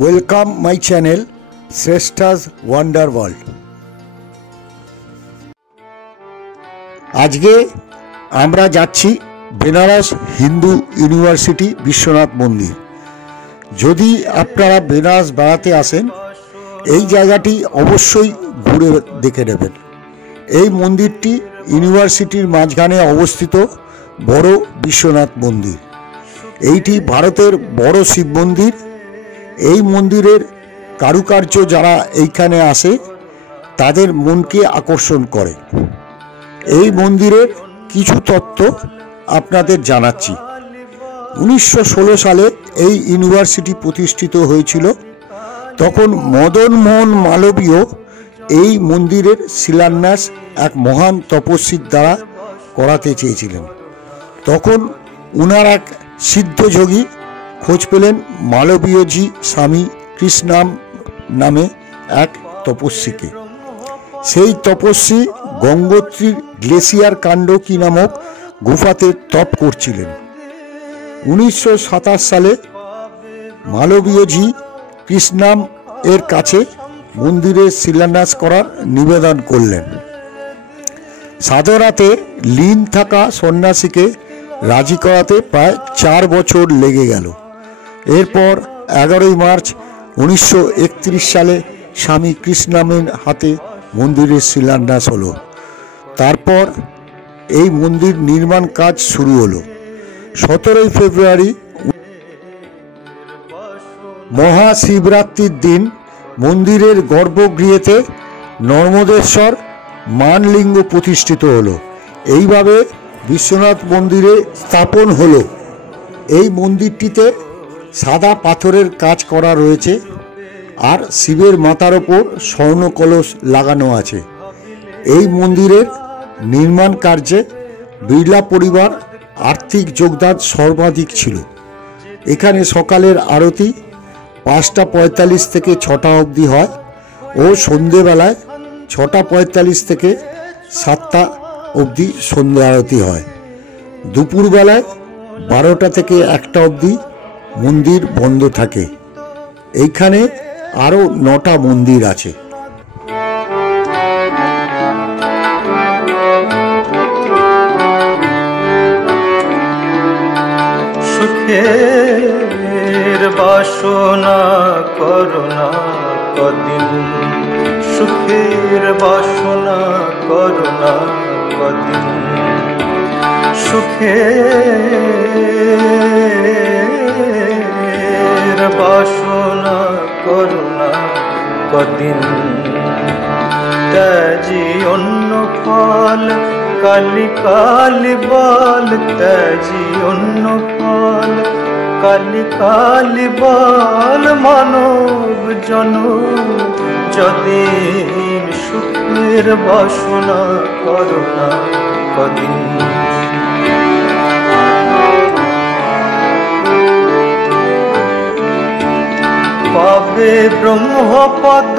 Welcome my channel Shreshtha's wonder world. আজকে আমরা যাচ্ছি বেনারস হিন্দু ইউনিভার্সিটি বিশ্বনাথ মন্দির। যদি আপনারা বেনারস বেড়াতে আসেন এই জায়গাটি অবশ্যই ঘুরে দেখে নেবেন। এই মন্দিরটি ইউনিভার্সিটির মাঝখানে অবস্থিত বড় বিশ্বনাথ মন্দির। এইটি ভারতের বড় শিব মন্দির। এই মন্দিরের কারুকার্য যারা এইখানে আসে তাদের মনকে আকর্ষণ করে। এই মন্দিরের কিছু তত্ত্ব আপনাদের জানাচ্ছি। 1916 সালে এই ইউনিভার্সিটি প্রতিষ্ঠিত হয়েছিল। তখন মদন মোহন মালবীয় এই মন্দিরের শিলান্যাস এক মহান তপস্বীর দ্বারা করাতে চেয়েছিলেন। তখন উনার এক সিদ্ধযোগী খোঁজ পেলেন মালবীয়জি স্বামী কৃষ্ণাম নামে এক তপস্বীকে। সেই তপস্বী গঙ্গোত্রীর গ্লেসিয়ার কাণ্ডকী নামক গুফাতে তপ করছিলেন। 1927 সালে মালবীয়জি কৃষ্ণাম এর কাছে মন্দিরের শিলান্যাস করার নিবেদন করলেন। সাধনাতে লীন থাকা সন্ন্যাসীকে রাজি করাতে প্রায় 4 বছর লেগে গেল। এরপর 11 মার্চ 1931 সালে স্বামী কৃষ্ণামের হাতে মন্দিরের শিলান্যাস হলো। তারপর এই মন্দির নির্মাণ কাজ শুরু হলো। 17 ফেব্রুয়ারি মহাশিবরাত্রির দিন মন্দিরের গর্ভগৃহেতে নর্মদেশ্বর মানলিঙ্গ প্রতিষ্ঠিত হলো। এইভাবে বিশ্বনাথ মন্দিরে স্থাপন হলো। এই মন্দিরটিতে সাদা পাথরের কাজ করা রয়েছে আর শিবের মাথার ওপর স্বর্ণ কলস লাগানো আছে। এই মন্দিরের নির্মাণ কার্যে বিড়লা পরিবার আর্থিক যোগদান সর্বাধিক ছিল। এখানে সকালের আরতি 5:45 থেকে 6টা অবধি হয় ও সন্ধেবেলায় 6:45 থেকে 7টা অবধি সন্ধ্যা আরতি হয়। দুপুরবেলায় 12টা থেকে 1টা অবধি মন্দির বন্ধ থাকে। এইখানে আরও 9টা মন্দির আছে। সুখের বাসনা করোনা কদিন, সুখের বাসনা করোনা কদিন, সুখের বাসনা করোনা কদিন। ত্যাজি অন্য ফল কালি কালি বল, ত্যাজি অন্য ফল কালি কালি বল, মানব জন যদিন সুখের বাসনা করোনা কদিন। পাবে ব্রহ্মপদ